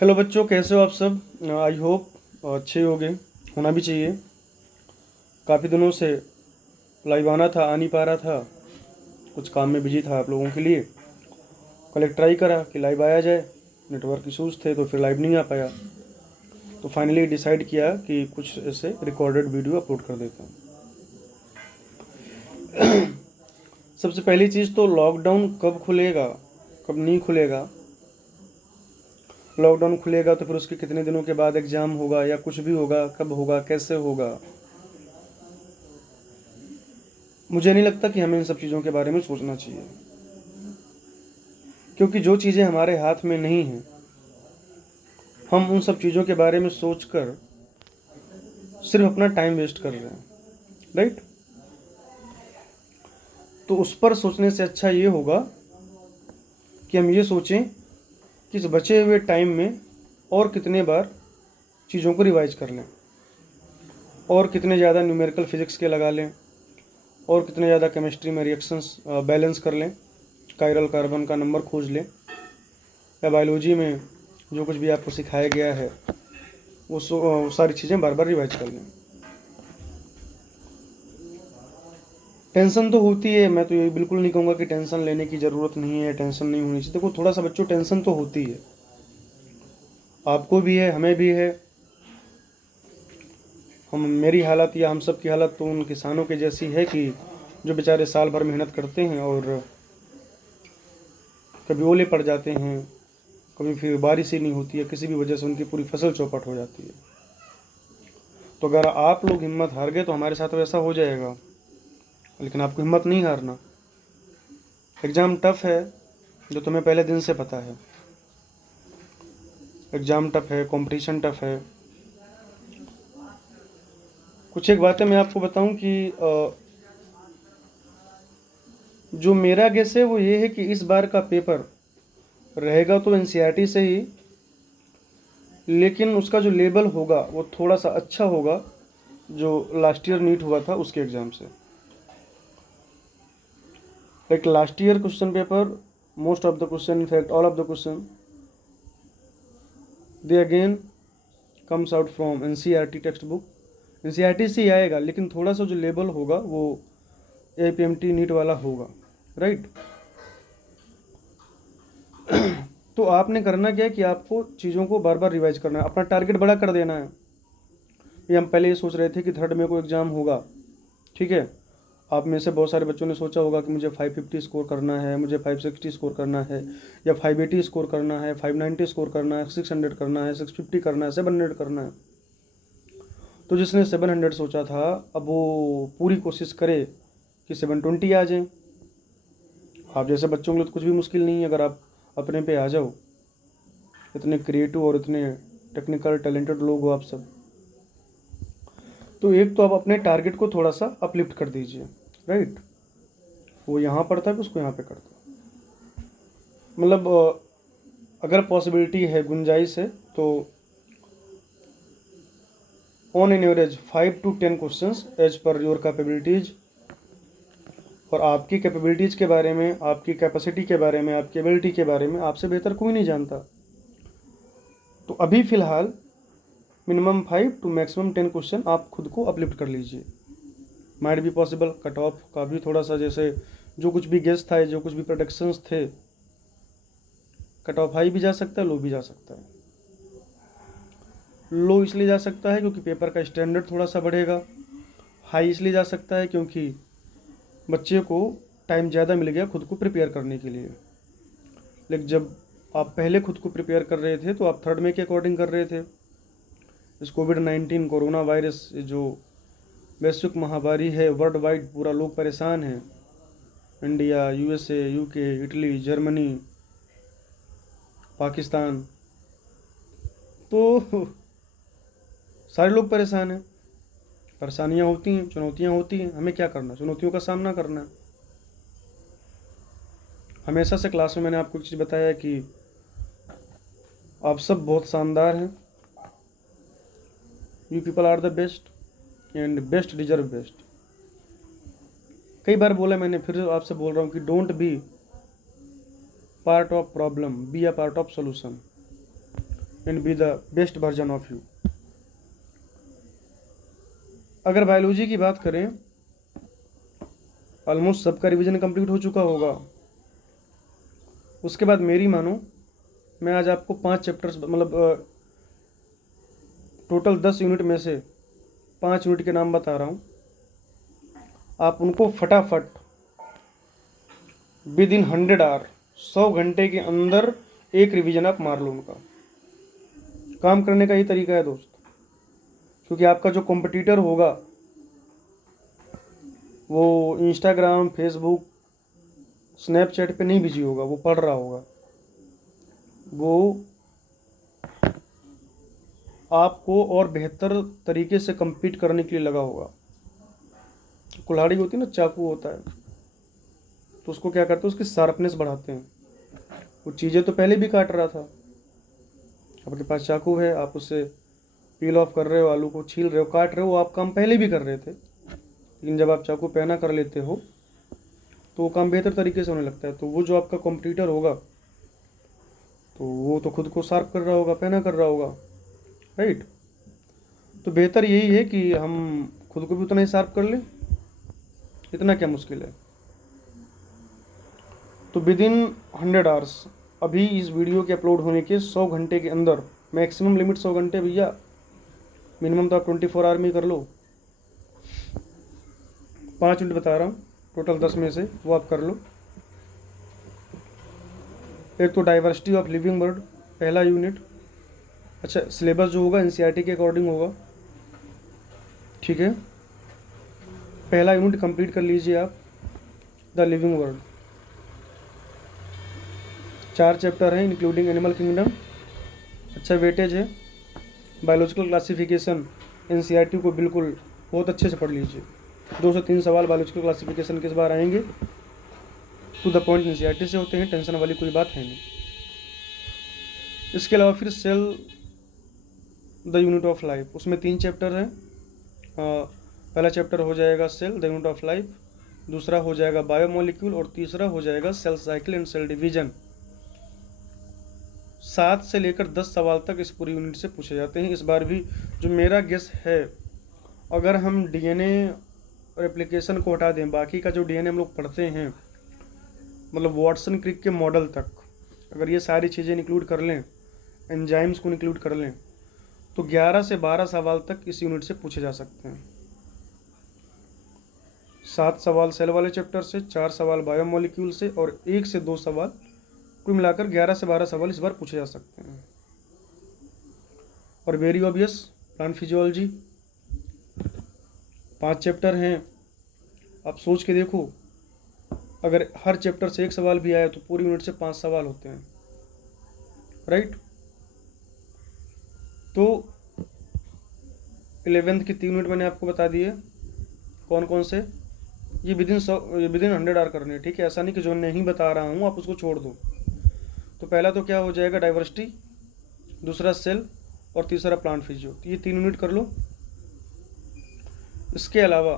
Hello बच्चों, कैसे हो आप सब। आई होप अच्छे होंगे, होना भी चाहिए। काफ़ी दिनों से लाइव आना था, आ नहीं पा रहा था, कुछ काम में बिजी था आप लोगों के लिए। कल एक ट्राई करा कि लाइव आया जाए, नेटवर्क इशूज़ थे तो फिर लाइव नहीं आ पाया। तो फाइनली डिसाइड किया कि कुछ ऐसे रिकॉर्डेड वीडियो अपलोड कर देता हूँ। सबसे पहली चीज़ तो लॉकडाउन कब खुलेगा, कब नहीं खुलेगा। लॉकडाउन खुलेगा तो फिर उसके कितने दिनों के बाद एग्ज़ाम होगा या कुछ भी होगा, कब होगा, कैसे होगा। मुझे नहीं लगता कि हमें इन सब चीज़ों के बारे में सोचना चाहिए, क्योंकि जो चीज़ें हमारे हाथ में नहीं हैं, हम उन सब चीज़ों के बारे में सोचकर सिर्फ अपना टाइम वेस्ट कर रहे हैं, राइट। तो उस पर सोचने से अच्छा ये होगा कि हम ये सोचें कि इस बचे हुए टाइम में और कितने बार चीज़ों को रिवाइज कर लें, और कितने ज़्यादा न्यूमेरिकल फिजिक्स के लगा लें, और कितने ज़्यादा केमिस्ट्री में रिएक्शंस बैलेंस कर लें, कायरल कार्बन का नंबर खोज लें, या बायोलॉजी में जो कुछ भी आपको सिखाया गया है वो सारी चीज़ें बार बार रिवाइज कर लें। टेंशन तो होती है, मैं तो ये बिल्कुल नहीं कहूँगा कि टेंशन लेने की ज़रूरत नहीं है, टेंशन नहीं होनी चाहिए। देखो, थोड़ा सा बच्चों टेंशन तो होती है, आपको भी है, हमें भी है। हम मेरी हालत या हम सब की हालत तो उन किसानों के जैसी है कि जो बेचारे साल भर मेहनत करते हैं और कभी ओले पड़ जाते हैं, कभी फिर बारिश ही नहीं होती है, किसी भी वजह से उनकी पूरी फसल चौपट हो जाती है। तो अगर आप लोग हिम्मत हार गए तो हमारे साथ वैसा हो जाएगा, लेकिन आपको हिम्मत नहीं हारना। एग्ज़ाम टफ है, जो तुम्हें पहले दिन से पता है। एग्ज़ाम टफ है, कंपटीशन टफ है। कुछ एक बातें मैं आपको बताऊं कि जो मेरा गेस है वो ये है कि इस बार का पेपर रहेगा तो एनसीईआरटी से ही, लेकिन उसका जो लेवल होगा वो थोड़ा सा अच्छा होगा जो लास्ट ईयर नीट हुआ था उसके एग्ज़ाम से। Like last year question paper, most of the question, in fact all of the question, they again comes out from NCERT text book. NCERT से ही आएगा, लेकिन थोड़ा सा जो लेवल होगा वो एपीएमटी नीट वाला होगा, राइट। तो आपने करना क्या है कि आपको चीज़ों को बार बार रिवाइज करना है, अपना टारगेट बड़ा कर देना है। ये हम पहले ये सोच रहे थे कि थर्ड में कोई एग्ज़ाम होगा, ठीक है। आप में से बहुत सारे बच्चों ने सोचा होगा कि मुझे 550 स्कोर करना है, मुझे 560 स्कोर करना है, या 580 स्कोर करना है, 590 स्कोर करना है, 600 करना है, 650 करना है, 700 करना है। तो जिसने 700 सोचा था, अब वो पूरी कोशिश करे कि 720 आ जाए। आप जैसे बच्चों के लिए तो कुछ भी मुश्किल नहीं है, अगर आप अपने पे आ जाओ। इतने क्रिएटिव और इतने टेक्निकल टैलेंटेड लोग हो आप सब। तो एक तो आप अपने टारगेट को थोड़ा सा अपलिफ्ट कर दीजिए, राइट। वो यहाँ पढ़ता है कि उसको यहाँ पे करता है, मतलब अगर पॉसिबिलिटी है, गुंजाइश है, तो on an average 5 to 10 questions as per your capabilities. और आपकी कैपेबिलिटीज़ के बारे में, आपकी कैपेसिटी के बारे में, आपकी एबिलिटी के बारे में आपसे बेहतर कोई नहीं जानता। तो अभी फ़िलहाल मिनिमम 5 to मैक्सिमम 10 क्वेश्चन आप खुद को अपलिफ्ट कर लीजिए। Might be possible cut off का भी थोड़ा सा, जैसे जो कुछ भी गेस था, जो कुछ भी प्रोडक्शंस थे, कट ऑफ हाई भी जा सकता है, लो भी जा सकता है। लो इसलिए जा सकता है क्योंकि पेपर का स्टैंडर्ड थोड़ा सा बढ़ेगा। हाई इसलिए जा सकता है क्योंकि बच्चे को टाइम ज़्यादा मिल गया खुद को प्रिपेयर करने के लिए। लेकिन जब आप पहले खुद को प्रिपेयर कर रहे थे तो आप थर्ड में के अकॉर्डिंग कर रहे थे। इस कोविड-19 कोरोना वायरस जो वैश्विक महामारी है, वर्ल्ड वाइड पूरा लोग परेशान हैं। India, USA, UK, Italy, Germany, Pakistan, तो सारे लोग परेशान हैं। परेशानियाँ होती हैं, चुनौतियाँ होती हैं, हमें क्या करना है? चुनौतियों का सामना करना है। हमेशा से क्लास में मैंने आपको एक चीज़ बताया कि आप सब बहुत शानदार हैं। You people are the best and best deserve best. कई बार बोला मैंने, फिर आपसे बोल रहा हूँ कि don't be part of problem, be a part of solution. And be the best version of you. अगर बायोलॉजी की बात करें, ऑलमोस्ट सबका रिवीजन कंप्लीट हो चुका होगा। उसके बाद मेरी मानो, मैं आज आपको 5 चैप्टर्स मतलब टोटल 10 यूनिट में से 5 यूनिट के नाम बता रहा हूँ। आप उनको फटाफट विद इन 100 आवर, 100 घंटे के अंदर एक रिवीजन आप मार लो। उनका काम करने का ही तरीका है दोस्त, क्योंकि आपका जो कॉम्पिटिटर होगा वो इंस्टाग्राम, फेसबुक, स्नैपचैट पे नहीं बिजी होगा, वो पढ़ रहा होगा, वो आपको और बेहतर तरीके से compete करने के लिए लगा होगा। कुल्हाड़ी होती है ना, चाकू होता है, तो उसको क्या करते हैं, उसकी शार्पनेस बढ़ाते हैं। वो चीज़ें तो पहले भी काट रहा था, आपके पास चाकू है, आप उससे पील ऑफ कर रहे हो, आलू को छील रहे हो, काट रहे हो, आप काम पहले भी कर रहे थे, लेकिन जब आप चाकू पहना कर लेते हो तो वो काम बेहतर तरीके से होने लगता है। तो वो जो आपका कॉम्पिटिटर होगा, तो वो तो खुद को शार्प कर रहा होगा, पहना कर रहा होगा, राइट। तो बेहतर यही है कि हम खुद को भी उतना ही शार्प कर लें, इतना क्या मुश्किल है। तो विद इन 100 आवर्स, अभी इस वीडियो के अपलोड होने के 100 घंटे के अंदर, मैक्सिमम लिमिट 100 घंटे भैया, मिनिमम तो आप 24 आवर में ही कर लो। 5 यूनिट बता रहा हूँ टोटल 10 में से, वो आप कर लो। एक तो डाइवर्सिटी ऑफ लिविंग बर्ड, पहला यूनिट। अच्छा, सिलेबस जो होगा एनसीईआरटी के अकॉर्डिंग होगा, ठीक है। पहला यूनिट कंप्लीट कर लीजिए आप, द लिविंग वर्ल्ड। 4 चैप्टर हैं इंक्लूडिंग एनिमल किंगडम। अच्छा वेटेज है। बायोलॉजिकल क्लासिफिकेशन एनसीईआरटी को बिल्कुल बहुत अच्छे से पढ़ लीजिए। 2 से 3 सवाल बायोलॉजिकल क्लासिफिकेशन के इस बार आएंगे, टू द पॉइंट एनसीईआरटी से होते हैं, टेंशन वाली कोई बात है नहीं। इसके अलावा फिर cell the unit of life, उसमें 3 चैप्टर हैं। पहला चैप्टर हो जाएगा cell the unit of life, दूसरा हो जाएगा बायोमोलिक्यूल, और तीसरा हो जाएगा cell cycle and cell division. 7 से लेकर 10 सवाल तक इस पूरी यूनिट से पूछे जाते हैं। इस बार भी जो मेरा गेस है, अगर हम डीएनए रेप्लिकेशन को हटा दें, बाकी का जो डीएनए हम लोग पढ़ते हैं, मतलब वॉटसन क्रिक के मॉडल तक, अगर ये सारी चीज़ें इंक्लूड कर लें, एंजाइम्स को इंक्लूड कर लें, तो 11 से 12 सवाल तक इस यूनिट से पूछे जा सकते हैं। 7 सवाल सेल वाले चैप्टर से, 4 सवाल बायोमोलिक्यूल से, और 1 से 2 सवाल, कुल मिलाकर 11 से 12 सवाल इस बार पूछे जा सकते हैं। और very obvious plant physiology, 5 chapter हैं। आप सोच के देखो, अगर हर चैप्टर से 1 सवाल भी आया तो पूरी यूनिट से 5 सवाल होते हैं, राइट। तो 11th की 3 यूनिट मैंने आपको बता दिए कौन कौन से। ये विद इन 100 आवर करने, ठीक है। ऐसा नहीं कि जो नहीं बता रहा हूँ आप उसको छोड़ दो। तो पहला तो क्या हो जाएगा, डाइवर्सिटी, दूसरा सेल, और तीसरा प्लांट फिजियो। तो ये 3 यूनिट कर लो। इसके अलावा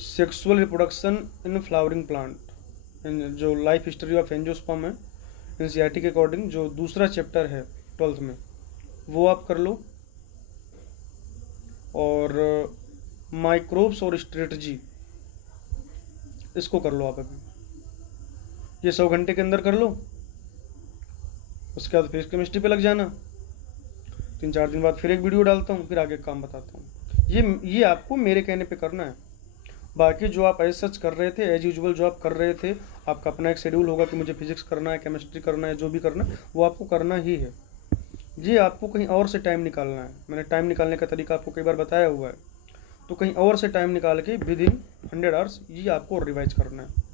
sexual reproduction in flowering plant, जो लाइफ हिस्ट्री ऑफ एंजियोस्पर्म है एनसीईआरटी के अकॉर्डिंग, जो दूसरा चैप्टर है 12th में, वो आप कर लो। और माइक्रोब्स और स्ट्रेटजी, इसको कर लो आप अभी, ये 100 घंटे के अंदर कर लो। उसके बाद फिर केमिस्ट्री पे लग जाना। 3-4 दिन बाद फिर एक वीडियो डालता हूँ, फिर आगे काम बताता हूँ। ये आपको मेरे कहने पे करना है। बाकी जो आप एज सच कर रहे थे, एज यूजुअल जो आप कर रहे थे, आपका अपना एक शेड्यूल होगा कि मुझे फिजिक्स करना है, केमिस्ट्री करना है, जो भी करना है वो आपको करना ही है। ये आपको कहीं और से टाइम निकालना है। मैंने टाइम निकालने का तरीका आपको कई बार बताया हुआ है, तो कहीं और से टाइम निकाल के विद इन 100 आवर्स ये आपको रिवाइज करना है।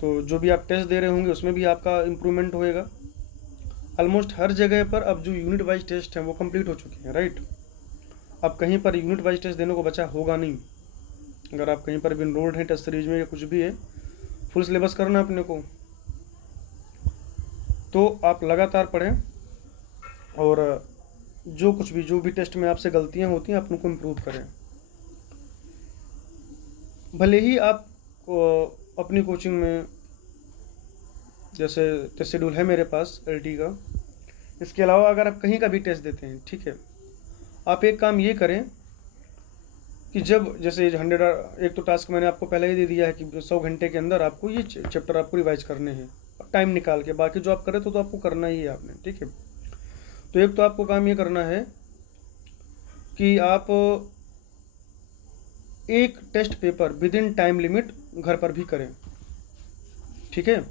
तो जो भी आप टेस्ट दे रहे होंगे उसमें भी आपका इम्प्रूवमेंट होएगा। ऑलमोस्ट हर जगह पर अब जो यूनिट वाइज टेस्ट हैं वो कंप्लीट हो चुके हैं, राइट। अब कहीं पर यूनिट वाइज टेस्ट देने को बचा होगा नहीं। अगर आप कहीं पर भी इनरोल्ड हैं टेस्ट सीरीज में या कुछ भी है, फुल सिलेबस करना है अपने को, तो आप लगातार पढ़ें, और जो भी टेस्ट में आपसे गलतियां होती हैं आप उनको इम्प्रूव करें। भले ही आप अपनी कोचिंग में जैसे टेस्ट शेड्यूल है मेरे पास LT का। इसके अलावा अगर आप कहीं का भी टेस्ट देते हैं, ठीक है, आप एक काम ये करें कि जब जैसे 100 एक तो टास्क मैंने आपको पहले ही दे दिया है कि 100 घंटे के अंदर आपको ये चैप्टर आपको रिवाइज करने हैं, टाइम निकाल के। बाकी जो आप करे तो आपको करना ही है आपने, ठीक है। तो एक तो आपको काम ये करना है कि आप एक test paper within time limit घर पर भी करें, ठीक है।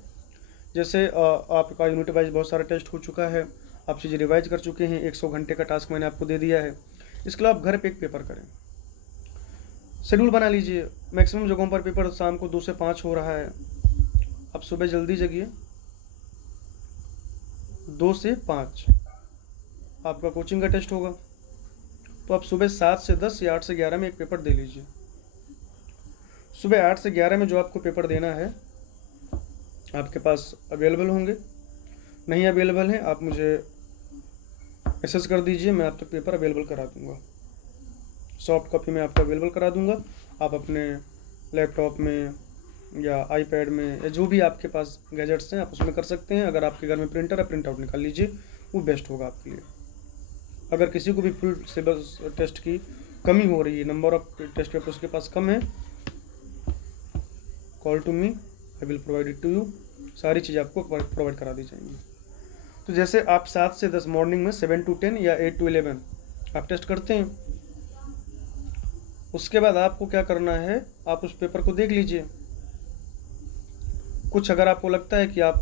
जैसे आपका यूनिट वाइज बहुत सारा टेस्ट हो चुका है, आप चीज़ें रिवाइज कर चुके हैं, 100 घंटे का टास्क मैंने आपको दे दिया है। इसके अलावा आप घर पे एक पेपर करें, शेड्यूल बना लीजिए। मैक्सिमम जगहों पर पेपर शाम को 2 से 5 हो रहा है, आप सुबह जल्दी जगिए, 2 से 5 आपका कोचिंग का टेस्ट होगा, तो आप सुबह 7 से 10 या 8 से 11 में एक पेपर दे लीजिए। सुबह 8 से 11 में जो आपको पेपर देना है आपके पास अवेलेबल होंगे, नहीं अवेलेबल हैं आप मुझे मैसेज कर दीजिए, मैं आप तक पेपर अवेलेबल करा दूँगा, सॉफ्ट कॉपी में आपको अवेलेबल करा दूँगा। आप अपने लैपटॉप में या आईपैड में या जो भी आपके पास गैजेट्स हैं आप उसमें कर सकते हैं। अगर आपके घर में प्रिंटर है, प्रिंट आउट निकाल लीजिए, वो बेस्ट होगा आपके लिए। अगर किसी को भी फुल सिलेबस टेस्ट की कमी हो रही है, नंबर ऑफ टेस्ट पेपर उसके पास कम है, call to me, I will provide it to you. सारी चीज़ें आपको प्रोवाइड करा दी जाएंगी। तो जैसे आप 7 से 10 मॉर्निंग में 7 to 10 या 8 to 11 आप टेस्ट करते हैं, उसके बाद आपको क्या करना है, आप उस पेपर को देख लीजिए। कुछ अगर आपको लगता है कि आप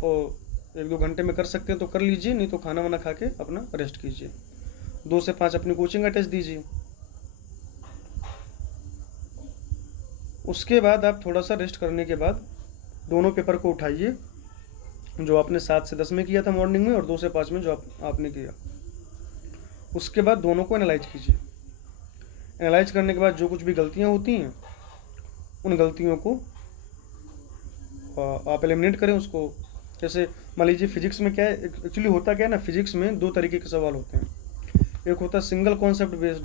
1-2 घंटे में कर सकते हैं तो कर लीजिए, नहीं तो खाना वाना खा के अपना रेस्ट कीजिए। 2 से 5 अपनी कोचिंग का टेस्ट दीजिए। उसके बाद आप थोड़ा सा रेस्ट करने के बाद दोनों पेपर को उठाइए, जो आपने 7 से 10 में किया था मॉर्निंग में और 2 से 5 में जो आपने किया। उसके बाद दोनों को एनालाइज कीजिए। एनालाइज करने के बाद जो कुछ भी गलतियाँ होती हैं उन गलतियों को आप एलिमिनेट करें उसको। जैसे मान लीजिए फिजिक्स में क्या है, एक्चुअली होता क्या है ना, फिजिक्स में 2 तरीके के सवाल होते हैं। एक होता है सिंगल कॉन्सेप्ट बेस्ड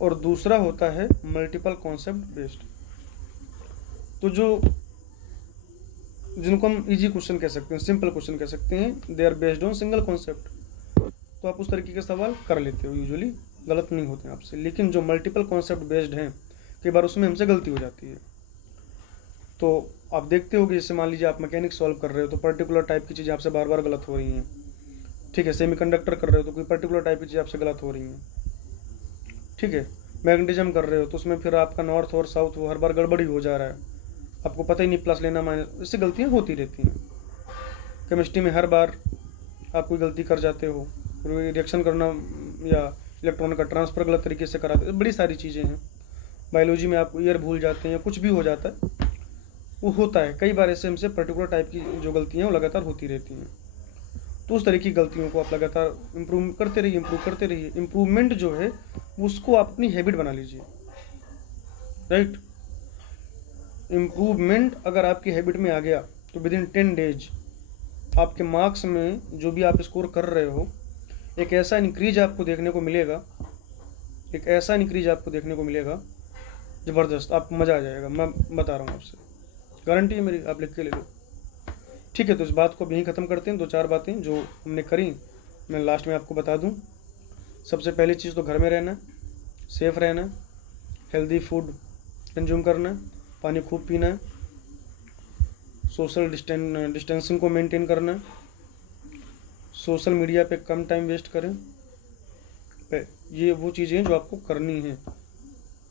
और दूसरा होता है मल्टीपल कॉन्सेप्ट बेस्ड। तो जो जिनको हम इजी क्वेश्चन कह सकते हैं, सिंपल क्वेश्चन कह सकते हैं, they are based on single concept, तो आप उस तरीके के सवाल कर लेते हो, यूजुअली गलत नहीं होते हैं आपसे। लेकिन जो मल्टीपल कॉन्सेप्ट बेस्ड हैं, कई बार उसमें हमसे गलती हो जाती है। तो आप देखते हो कि जैसे मान लीजिए आप मैकेनिक्स सॉल्व कर रहे हो तो पर्टिकुलर टाइप की चीज़ें आपसे बार बार गलत हो रही हैं, ठीक है। सेमीकंडक्टर कर रहे हो तो कोई पर्टिकुलर टाइप की चीज़ आपसे गलत हो रही हैं, ठीक है। मैग्नेटिज्म कर रहे हो तो उसमें फिर आपका नॉर्थ और साउथ वो हर बार गड़बड़ी हो जा रहा है, आपको पता ही नहीं प्लस लेना माइनस, इससे गलतियाँ होती रहती हैं। केमिस्ट्री में हर बार आप कोई गलती कर जाते हो, रिएक्शन करना या इलेक्ट्रॉन का ट्रांसफ़र गलत तरीके से कराते, बड़ी सारी चीज़ें हैं। बायोलॉजी में आप ईयर भूल जाते हैं या कुछ भी हो जाता है, वो होता है कई बार। ऐसे हमसे पर्टिकुलर टाइप की जो गलतियाँ वो लगातार होती रहती हैं। तो उस तरह की गलतियों को आप लगातार इम्प्रूव करते रहिए। इम्प्रूवमेंट जो है उसको आप अपनी हैबिट बना लीजिए, राइट। इम्प्रूवमेंट अगर आपकी हैबिट में आ गया तो विद इन 10 डेज आपके मार्क्स में जो भी आप स्कोर कर रहे हो एक ऐसा इंक्रीज आपको देखने को मिलेगा, ज़बरदस्त, आपको मज़ा आ जाएगा। मैं बता रहा हूँ आपसे, गारंटी है मेरी, आप लिख के ले लो, ठीक है। तो इस बात को अब यहीं ख़त्म करते हैं। 2-4 बातें जो हमने करी मैं लास्ट में आपको बता दूं। सबसे पहली चीज़ तो घर में रहना, सेफ रहना, हेल्दी फूड कंज्यूम करना, पानी खूब पीना, सोशल डिस्टेंसिंग को मेंटेन करना, सोशल मीडिया पे कम टाइम वेस्ट करें। ये वो चीज़ें जो आपको करनी हैं,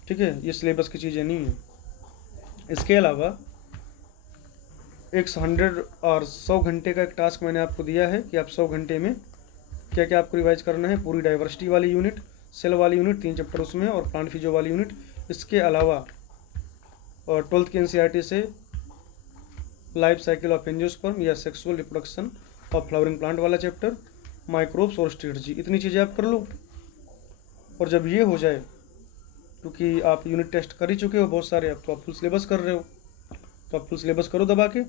ठीक है, ये सिलेबस की चीज़ें नहीं हैं। इसके अलावा एक 100 और 100 घंटे का एक टास्क मैंने आपको दिया है कि आप 100 घंटे में क्या क्या आपको रिवाइज करना है। पूरी डाइवर्सिटी वाली यूनिट, सेल वाली यूनिट, 3 चैप्टर उसमें, और प्लांट फिजियो वाली यूनिट। इसके अलावा और 12th की NCERT से लाइफ साइकिल ऑफ एंजियोस्पर्म या sexual reproduction of flowering plant वाला चैप्टर, माइक्रोब्स और स्ट्रेटजी, इतनी चीज़ें आप कर लो। और जब ये हो जाए, क्योंकि आप यूनिट टेस्ट कर ही चुके हो बहुत सारे, अब तो आप फुल सिलेबस कर रहे हो, तो आप फुल सिलेबस करो दबा के।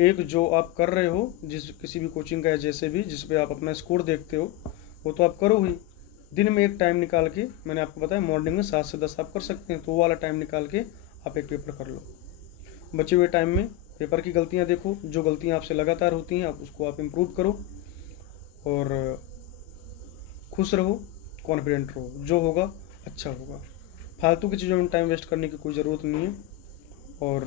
एक जो आप कर रहे हो जिस किसी भी कोचिंग का या जैसे भी जिस पे आप अपना स्कोर देखते हो वो तो आप करो ही। दिन में एक टाइम निकाल के, मैंने आपको बताया मॉर्निंग में 7 से 10 आप कर सकते हैं, तो वो वाला टाइम निकाल के आप एक पेपर कर लो। बचे हुए टाइम में पेपर की गलतियाँ देखो, जो गलतियाँ आपसे लगातार होती हैं आप उसको आप इम्प्रूव करो, और खुश रहो, कॉन्फिडेंट रहो, जो होगा अच्छा होगा। फालतू की चीज़ों में टाइम वेस्ट करने की कोई ज़रूरत नहीं है। और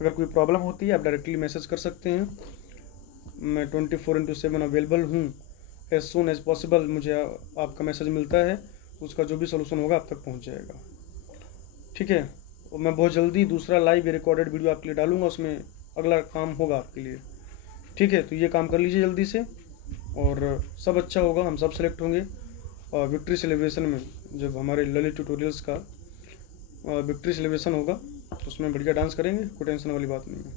अगर कोई प्रॉब्लम होती है आप डायरेक्टली मैसेज कर सकते हैं, मैं 24/7 अवेलेबल हूँ। एज सुन एज पॉसिबल मुझे आपका मैसेज मिलता है, उसका जो भी सोल्यूशन होगा आप तक पहुँच जाएगा। ठीक है, और मैं बहुत जल्दी दूसरा लाइव रिकॉर्डेड वीडियो आपके लिए डालूंगा, उसमें अगला काम होगा आपके लिए। ठीक है, तो ये काम कर लीजिए जल्दी से, और सब अच्छा होगा, हम सब सेलेक्ट होंगे। और विक्ट्री सेलिब्रेशन में जब हमारे ललित ट्यूटोरियल्स का विक्ट्री सेलिब्रेशन होगा तो उसमें बढ़िया डांस करेंगे, कोई टेंशन वाली बात नहीं है।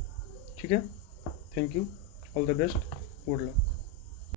ठीक है, thank you, all the best, good luck.